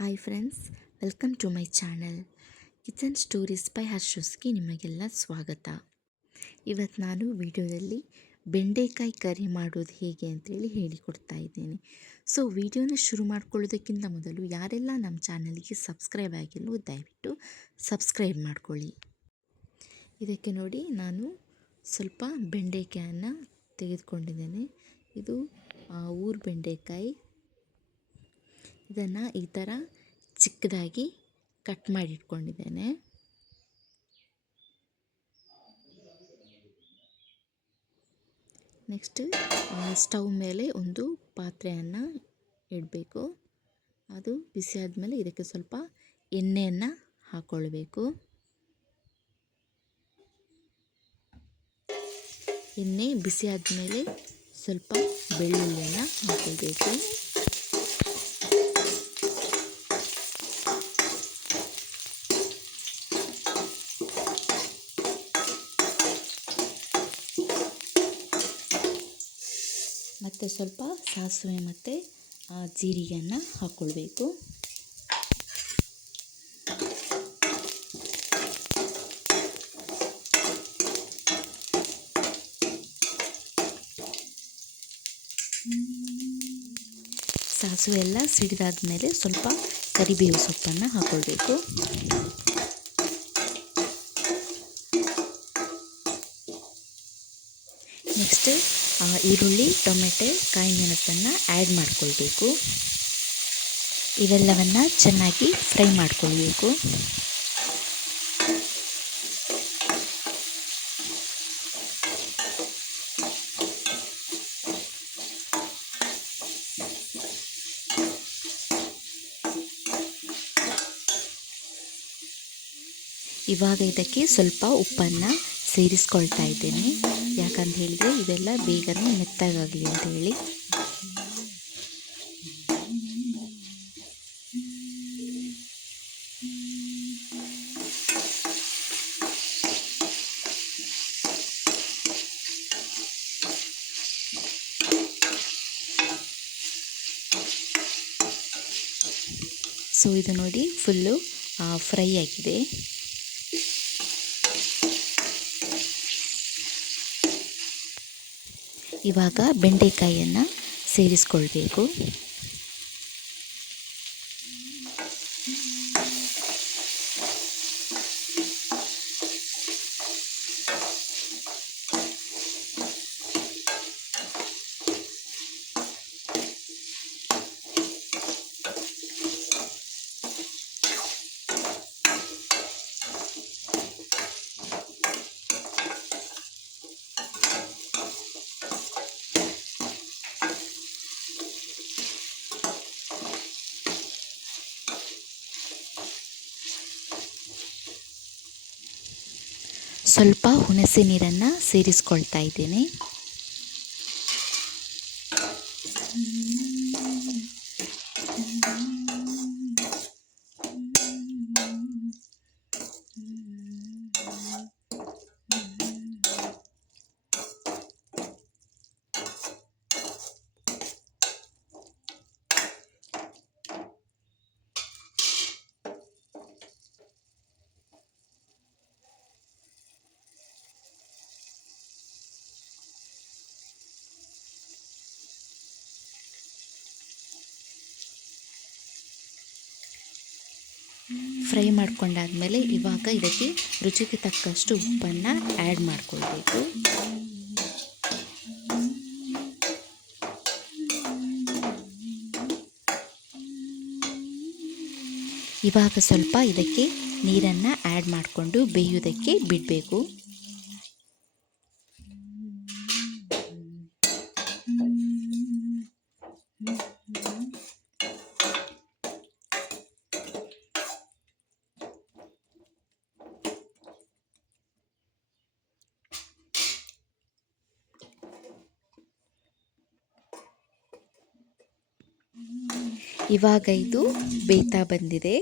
Hi friends, welcome to my channel kitchen stories by ಹರ್ಷೋಸ್ಗೆ ನಿಮಗೆಲ್ಲ ಸ್ವಾಗತ. ಇವತ್ತು ನಾನು ವಿಡಿಯೋದಲ್ಲಿ ಬೆಂಡೆಕಾಯಿ ಕರಿ ಮಾಡೋದು ಹೇಗೆ ಅಂತೇಳಿ ಹೇಳಿಕೊಡ್ತಾ ಇದ್ದೇನೆ. ಸೊ ವಿಡಿಯೋನ ಶುರು ಮಾಡ್ಕೊಳ್ಳೋದಕ್ಕಿಂತ ಮೊದಲು ಯಾರೆಲ್ಲ ನಮ್ಮ ಚಾನಲ್ಗೆ ಸಬ್ಸ್ಕ್ರೈಬ್ ಆಗಿಲ್ಲವೋ ದಯವಿಟ್ಟು ಸಬ್ಸ್ಕ್ರೈಬ್ ಮಾಡ್ಕೊಳ್ಳಿ. ಇದಕ್ಕೆ ನೋಡಿ, ನಾನು ಸ್ವಲ್ಪ ಬೆಂಡೆಕಾಯನ್ನು ತೆಗೆದುಕೊಂಡಿದ್ದೇನೆ. ಇದು ಊರು ಬೆಂಡೆಕಾಯಿ. ಇದನ್ನು ಈ ಥರ ಚಿಕ್ಕದಾಗಿ ಕಟ್ ಮಾಡಿಟ್ಕೊಂಡಿದ್ದೇನೆ. ನೆಕ್ಸ್ಟ್ ಸ್ಟವ್ ಮೇಲೆ ಒಂದು ಪಾತ್ರೆಯನ್ನು ಇಡಬೇಕು. ಅದು ಬಿಸಿ ಆದಮೇಲೆ ಇದಕ್ಕೆ ಸ್ವಲ್ಪ ಎಣ್ಣೆಯನ್ನು ಹಾಕ್ಕೊಳ್ಬೇಕು. ಎಣ್ಣೆ ಬಿಸಿ ಆದಮೇಲೆ ಸ್ವಲ್ಪ ಬೆಳ್ಳುಳ್ಳಿಯನ್ನು ಹಾಕ್ಕೊಳ್ಬೇಕು. ಮತ್ತು ಸ್ವಲ್ಪ ಸಾಸಿವೆ ಮತ್ತು ಜೀರಿಗೆಯನ್ನು ಹಾಕ್ಕೊಳ್ಬೇಕು. ಸಾಸಿವೆ ಎಲ್ಲ ಸಿಡಿದಾದ ಮೇಲೆ ಸ್ವಲ್ಪ ಕರಿಬೇವು ಸೊಪ್ಪನ್ನು ಹಾಕ್ಕೊಳ್ಬೇಕು. ನೆಕ್ಸ್ಟ್ ಈರುಳ್ಳಿ, ಟೊಮೆಟೊ, ಕಾಯಿ ಮೆಣಸನ್ನು ಆ್ಯಡ್ ಮಾಡಿಕೊಳ್ಬೇಕು. ಇವೆಲ್ಲವನ್ನು ಚೆನ್ನಾಗಿ ಫ್ರೈ ಮಾಡಿಕೊಳ್ಬೇಕು. ಇವಾಗ ಇದಕ್ಕೆ ಸ್ವಲ್ಪ ಉಪ್ಪನ್ನು ಸೇರಿಸ್ಕೊಳ್ತಾ ಇದ್ದೇನೆ. ಯಾಕಂತ ಹೇಳಿದರೆ ಇದೆಲ್ಲ ಬೇಗನೆ ಮೆತ್ತಗಾಗಲಿ ಅಂತ ಹೇಳಿ. ಸೊ ಇದು ನೋಡಿ, ಫುಲ್ಲು ಫ್ರೈ ಆಗಿದೆ. ಇವಾಗ ಬೆಂಡೆಕಾಯಿಯನ್ನು ಸೇರಿಸ್ಕೊಳ್ಬೇಕು. ಸ್ವಲ್ಪ ಹುಣಸೆ ನೀರನ್ನು ಸೇರಿಸ್ಕೊಳ್ತಾ ಇದ್ದೇನೆ. ಫ್ರೈ ಮಾಡ್ಕೊಂಡಾದ್ಮೇಲೆ ಇವಾಗ ಇದಕ್ಕೆ ರುಚಿಗೆ ತಕ್ಕಷ್ಟು ಉಪ್ಪನ್ನು ಆ್ಯಡ್ ಮಾಡಿಕೊಳ್ಬೇಕು. ಇವಾಗ ಸ್ವಲ್ಪ ಇದಕ್ಕೆ ನೀರನ್ನು ಆ್ಯಡ್ ಮಾಡಿಕೊಂಡು ಬೇಯೋದಕ್ಕೆ ಬಿಡಬೇಕು. ಇವಾಗ ಇದು ಬೇಯ್ತಾ ಬಂದಿದೆ.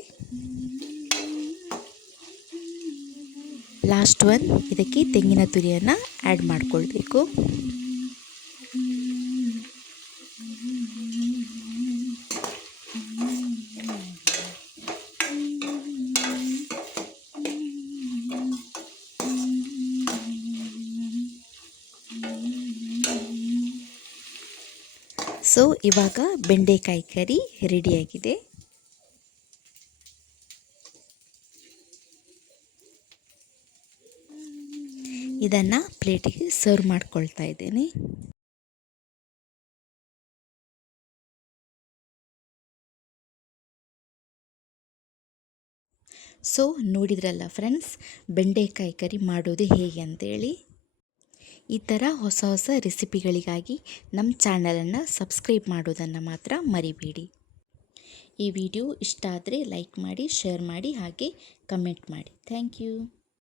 ಲಾಸ್ಟ್ ಒನ್, ಇದಕ್ಕೆ ತೆಂಗಿನ ತುರಿಯನ್ನು ಆ್ಯಡ್ ಮಾಡಿಕೊಳ್ಬೇಕು. ಸೊ ಇವಾಗ ಬೆಂಡೆಕಾಯಿ ಕರಿ ರೆಡಿಯಾಗಿದೆ. ಇದನ್ನು ಪ್ಲೇಟಿಗೆ ಸರ್ವ್ ಮಾಡ್ಕೊಳ್ತಾ ಇದ್ದೇನೆ. ಸೊ ನೋಡಿದ್ರಲ್ಲ ಫ್ರೆಂಡ್ಸ್, ಬೆಂಡೆಕಾಯಿ ಕರಿ ಮಾಡೋದು ಹೇಗೆ ಅಂತೇಳಿ. ಈ ಥರ ಹೊಸ ಹೊಸ ರೆಸಿಪಿಗಳಿಗಾಗಿ ನಮ್ಮ ಚಾನಲನ್ನು ಸಬ್ಸ್ಕ್ರೈಬ್ ಮಾಡೋದನ್ನು ಮಾತ್ರ ಮರಿಬೇಡಿ. ಈ ವಿಡಿಯೋ ಇಷ್ಟ ಆದರೆ ಲೈಕ್ ಮಾಡಿ, ಶೇರ್ ಮಾಡಿ, ಹಾಗೆ ಕಮೆಂಟ್ ಮಾಡಿ. Thank you.